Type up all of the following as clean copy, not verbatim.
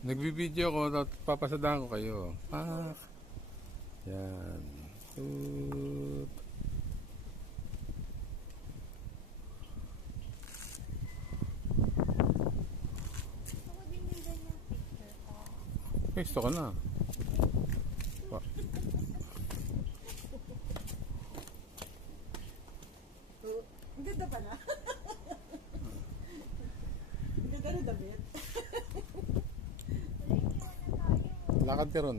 Nagbibideo ko, tapos papasadahan ko kayo. Ah, yan. Oop. Gusto ko din yung ganyan picture ko. Gusto ko na. Ang ganda pala. Ang ganda rin damit. Lakad ka ron.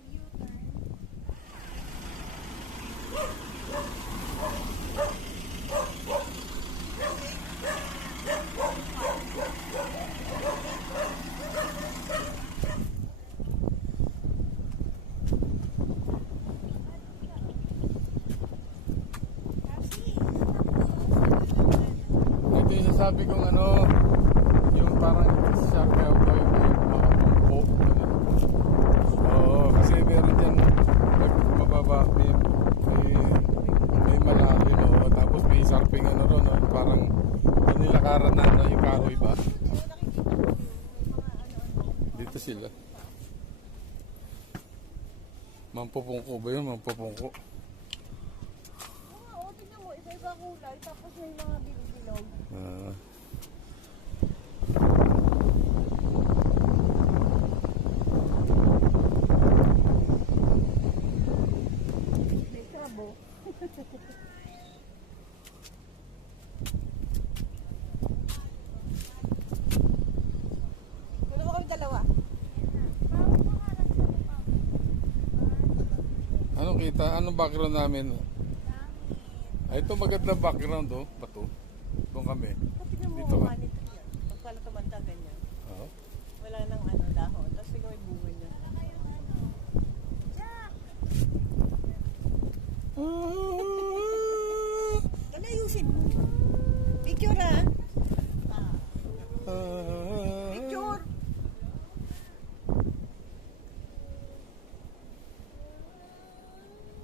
Mag-U-turn. Ito yung sasabi kong ano, yung parang sa Shopee yung mga pangko. Oo, kasi meron dyan mababa, may malalim, no? Tapos may surfing ano ron, no? Parang nilakaran na yung kahoy ba? Dito sila. Mampupungko ba yun? Mampupungko. Oo, tingnan mo. Iba-iba kulay. Tapos may mga bilog-bilog. Ah. May krabo. Wala mo kami dalawa. Bawal pangarap sa mukha. Anong kita? Anong background namin? Langit. Ay, ito maganda background, oh. Bato. Doon kami. Tingnan mo Dito ang ka. manit yan. Pagkala tumanda ganyan. Oo. Wala nang ano, dahon. Tapos ikaw may bunga niya. Jack! Ano ayusin mo? Picture ha? Picture!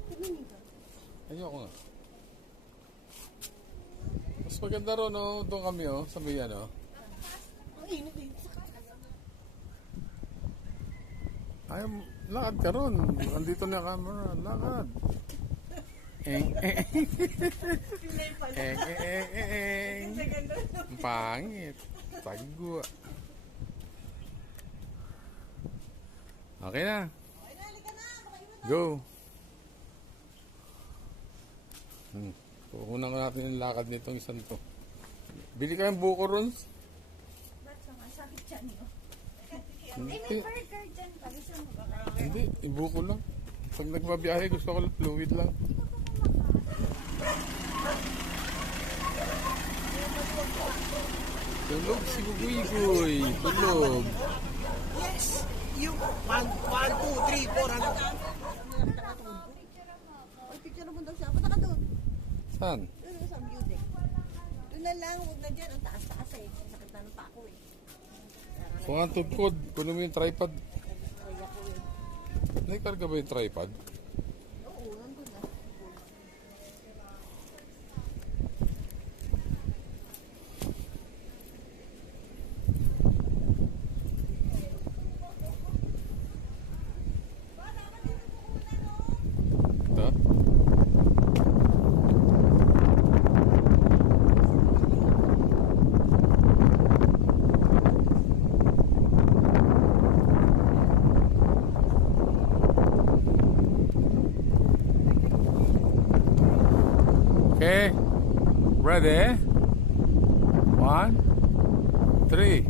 Tingnan ka. Ayoko nga. Mas maganda ron, no? Doon kami, oh. Sa may ano. Ang init din. Ay, lakad ka ron. Andito na yung camera. Lakad. Pinay pala. Eng. Sa ganda. Ang pangit. Tagwa. Okay na. Ay, nalika na. Makaiwan. Go. Kukunan ko natin yung lakad nitong isang to. Bili ka ng buko ron. Ba't naman? Sakit siya niyo. Eh, Hindi. may burger dyan pa. Gusto mo ba? Hindi. Ibuko lang. Pag nagbabiyahe, gusto ko lang fluid lang. Tulog si Guguy-Guy. Tulog. Yes! Yung 1, 2, 3, 4, hanggang Picture ako. Ay, picture mo daw siya. Punta ka doon. Saan? Doon sa music. Doon na lang. Huwag na dyan. Ang taas-taas eh. Sakit na ng pako eh. Kung ang tugkod, kunin mo yung tripod. Kaya ko eh. Naikarga ba yung tripod? Oo, nandun na. Ito? Okay. Ready? 1, 3.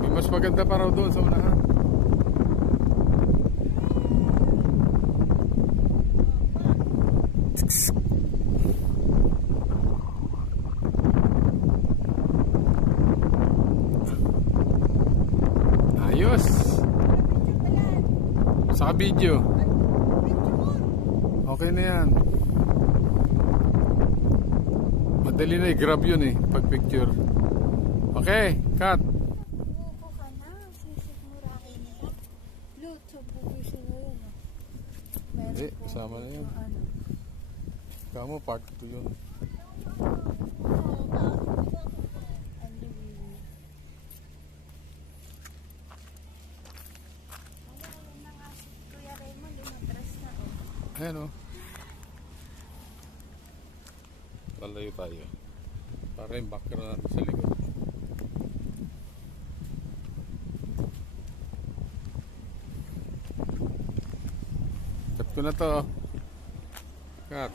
May mas maganda pa raw doon sa unahan. Ayos. Sa video. Okay na yan. Madali na i-grab yun eh, pag picture. Okay, cut. Buko ka na. Sisigmurahin nila. Luto, bubusin mo yun. Meron Eh, po kasama na yun. ano. Kamo, part 2 yun. Ang liwi. Ayun na nga si Kuya Raymond. Umatras na oh. Ayan o. Lalayo tayo. Para yung background natin sa likod. Cut ko na to. Cut.